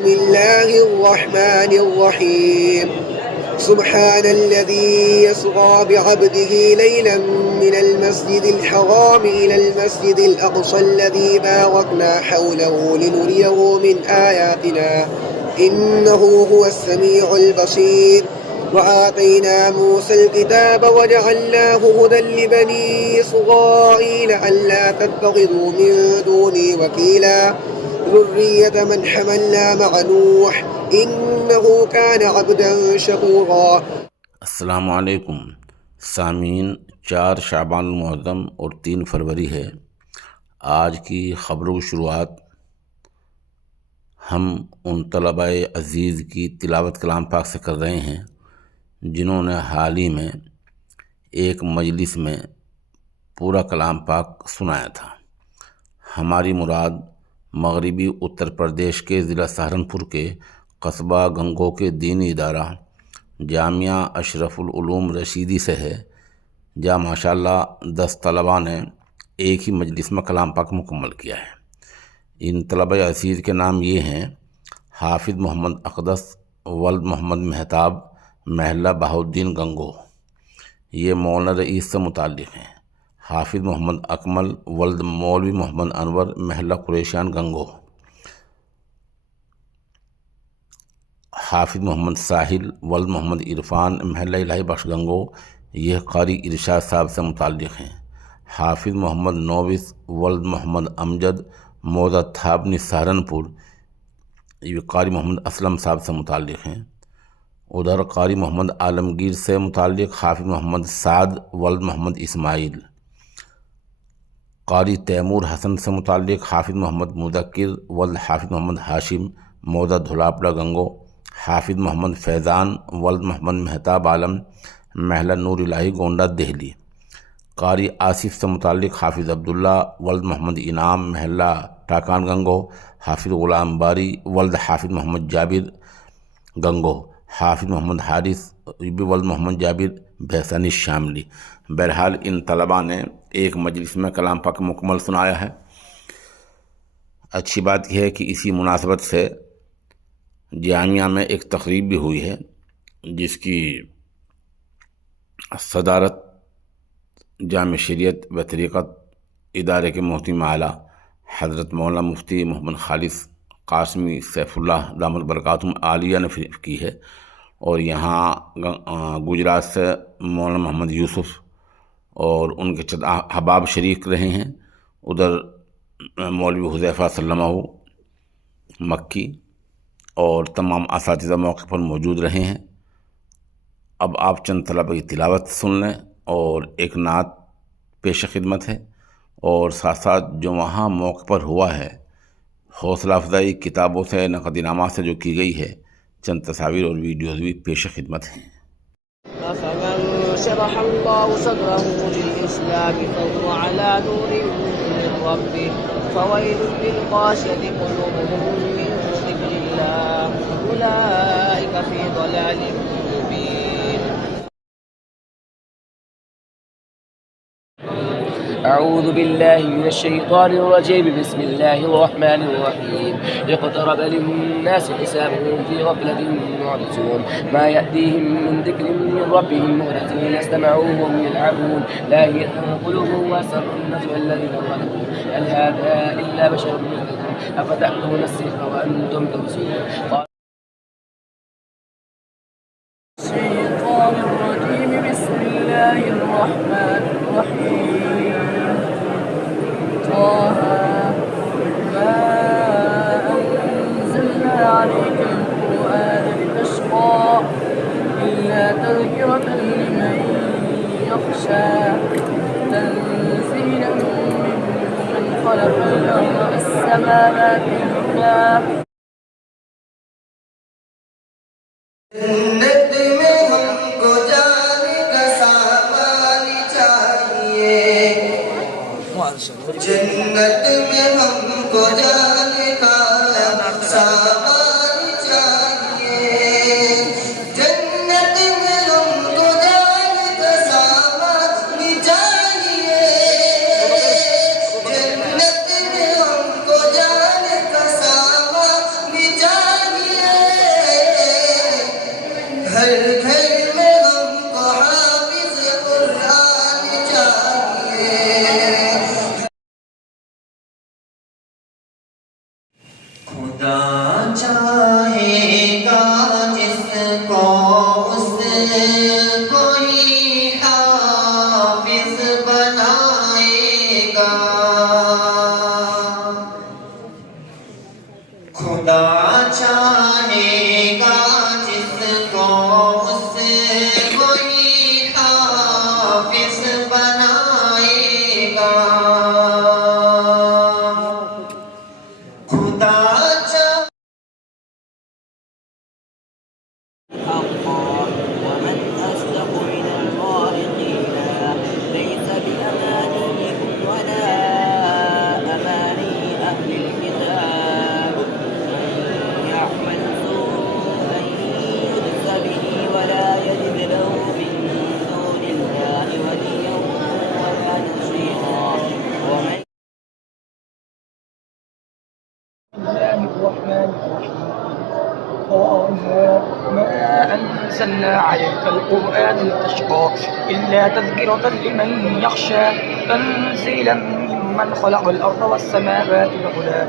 बिस्मिल्लाहिर्रहमानिर्रहीम सुब्हानल्लज़ी यसरा बिअब्दिही लैलन मिनल मस्जिदिल हराम इलल मस्जिदिल अक़सल्लज़ी बारकना हौलहु लिनुरियहु मिन आयातिना इन्नहु हुवस्समीउल बसीर वआतैना मूसल किताब वजअलनाहु हुदल लिबनी इस्राईल अल्ला तत्तखिज़ू मिन दूनी वकीला ज़ुर्रिय्यत मन हमलना मअ नूह इन्नहु कान अब्दन शकूरा। अस्सलामु अलैकुम सामीन। 4 शाबान मुअज़्ज़म और 3 फरवरी है। आज की ख़बरों की शुरुआत हम उन तलबाए अज़ीज़ की तिलावत कलाम पाक से कर रहे हैं जिन्होंने हाल ही में एक मजलिस में पूरा कलाम पाक सुनाया था। हमारी मुराद मगरिबी उत्तर प्रदेश के ज़िला सहारनपुर के कस्बा गंगो के दीनी इदारा जामिया अशरफुल उलूम रशीदी से है, जहाँ माशाअल्लाह 10 तलबा ने एक ही मजलिस में कलाम पाक मुकम्मल किया है। इन तलबा अज़ीज़ के नाम ये हैं: हाफिज़ मोहम्मद अक़दस वल्द मोहम्मद मेहताब महल्ला बहाउद्दीन गंगो, ये मौलाना रईस से मुताल्लिक़ हैं। हाफिज़ मोहम्मद अकमल वल्द मौलवी मोहम्मद अनवर महल्ला कुरैशियान गंगो। हाफिज़ मोहम्मद साहिल वल्द मोहम्मद इरफ़ान महल्ला इलाही बख्श गंगो, यह क़ारी इरशाद साहब से मुताल्लिक़ हैं। हाफिज़ मोहम्मद नौविस वल्द मोहम्मद अमजद मौदा थाबनी सहारनपुर, ये क़ारी मोहम्मद असलम साहब से मुताल्लिक़ हैं। उधर क़ारी मोहम्मद आलमगीर से मुताल्लिक़ हाफिज़ मोहम्मद साद वल्द मोहम्मद इस्माइल। क़ारी तैमूर हसन से मुताल्लिक़ हाफिज़ मोहम्मद मुदक्किर वल्द हाफिज़ मोहम्मद हाशिम मौदा धुलापड़ा गंगो। हाफिज़ मोहम्मद फैज़ान वल्द मोहम्मद मेहताब आलम महला नूर इलाही गोंडा दिल्ली। क़ारी आसिफ से मुताल्लिक़ हाफिज़ अब्दुल्ला वल्द मोहम्मद इनाम महला टाकान गंगो। हाफिज़ ग़ुलाम बारी वल्द हाफिज़ मोहम्मद जाबिर गंगो। हाफिज़ मोहम्मद हारिस वल्द मोहम्मद जाबिर भैसानी शामली। बहरहाल इन तलबा ने एक मजलिस में कलाम पाक मुकम्मल सुनाया है। अच्छी बात यह है कि इसी मुनासबत से जामिया में एक तकरीब भी हुई है जिसकी सदारत जाम शरीयत व तरीक़त इदारे के मोहतम आला हज़रत मौलाना मुफ्ती मोहम्मद खालिस कासमी सैफुल्लाह दामद बरकातुहुम आलिया ने की है। और यहाँ गुजरात से मौलाना मोहम्मद यूसुफ़ और उनके चंद अहबाब शरीक रहे हैं। उधर मौलवी हुज़ैफ़ा सल्लमाहु मक्की और तमाम असातिज़ा मौके पर मौजूद रहे हैं। अब आप चंद तलबा की तिलावत सुन लें और एक नात पेश खिदमत है, और साथ साथ जो वहाँ मौके पर हुआ है हौसला अफजाई किताबों से नक़दीनामा से जो की गई है, चंद तस्वीर और वीडियोज़ भी पेश खिदमत हैं। अऊज़ु बिल्लाहि मिनश शैतानिर रजीम बिस्मिल्लाहिर रहमानिर रहीम इक़्तरब लिन्नासि हिसाबुहुम फ़ी ग़फ़लतिन मुअरिज़ून मा यअतीहिम मिन ज़िक्रिन मिन रब्बिहिम मुहदथिन इस्तमऊहु वहुम यलअबून लाहियतन क़ुलूबुहुम व असर्रुन नजवा الذين ظلموا هل هذا إلا بشر مثلكم أفتأتون السحر وأنتم تبصرون الشيطان الرجيم بسم الله الرحمن الرحيم طه ما أنزلنا عليك القرآن لتشقى إلا تذكرة لمن يخشى تنزيلا ممن خلق الأرض والسماوات العلى जन्नत में हमको जाने का सामान चाहिए, जन्नत में हमको जाने का सामान चाहिए, जन्नत में हमको जाने का सामान चाहिए, जन्नत में हमको जाने का सामान चाहिए। हर घर में हमको हाफिज कुरान चाहिए। खुदा चाहेगा जिसको उसको ही हाफिज बनाएगा। खुदा चाहेगा जिसको उसको ही हाफिज बनाएगा। खुदा ومن أصدق من الله قيلا ليس بأمانيكم ولا أماني أهل الكتاب من يعمل سوءا يجز به ولا يجد له من دون الله وليا ولا نصيرا. ومن الله الرحمن الرحيم. ما أنزلنا عليك القرآن لتشقى إلا تذكرة لمن يخشى تنزيلا ممن خلق الأرض والسماوات العلى